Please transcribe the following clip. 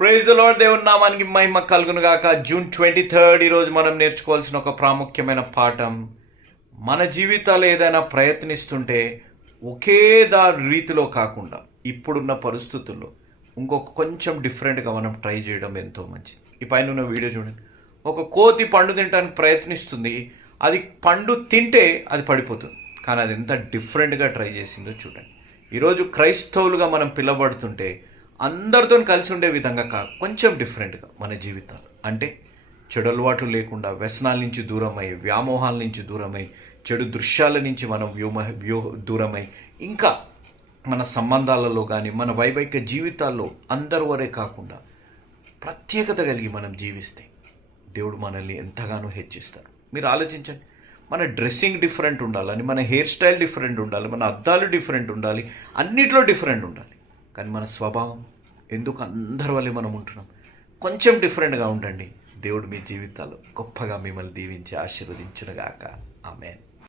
Praise the lord. దేవుని నామానికి మహిమ కలుగును గాక. జూన్ 23 ఈరోజు మనం నేర్చుకోవాల్సిన ఒక ప్రాముఖ్యమైన పాఠం. మన జీవితాలు ఏదైనా ప్రయత్నిస్తుంటే ఒకే రీతిలో కాకుండా ఇప్పుడున్న పరిస్థితుల్లో ఇంకొక కొంచెం డిఫరెంట్గా మనం ట్రై చేయడం ఎంతో మంచిది. ఈ పైన ఉన్న వీడియో చూడండి. ఒక కోతి పండు తినడానికి ప్రయత్నిస్తుంది. అది పండు తింటే అది పడిపోతుంది, కానీ అది ఎంత డిఫరెంట్గా ట్రై చేసిందో చూడండి. ఈరోజు క్రైస్తవులుగా మనం పిలబడుతుంటే అందరితో కలిసి ఉండే విధంగా కొంచెం డిఫరెంట్గా మన జీవితాలు అంటే చెడు అలవాట్లు లేకుండా, వ్యసనాల నుంచి దూరమై, వ్యామోహాల నుంచి దూరమై, చెడు దృశ్యాల నుంచి మనం దూరమై, ఇంకా మన సంబంధాలలో కానీ మన వైవాహిక జీవితాల్లో అందరి వరే కాకుండా ప్రత్యేకత కలిగి మనం జీవిస్తే దేవుడు మనల్ని ఎంతగానో హెచ్చిస్తారు. మీరు ఆలోచించండి. మన డ్రెస్సింగ్ డిఫరెంట్ ఉండాలని, మన హెయిర్ స్టైల్ డిఫరెంట్ ఉండాలి, మన అద్దాలు డిఫరెంట్ ఉండాలి, అన్నిట్లో డిఫరెంట్ ఉండాలి. కానీ మన స్వభావం ఎందుకు అందరి వల్లే మనం ఉంటున్నాం? కొంచెం డిఫరెంట్గా ఉండండి. దేవుడు మీ జీవితాలు గొప్పగా మిమ్మల్ని దీవించి ఆశీర్వదించునుగాక. ఆమేన్.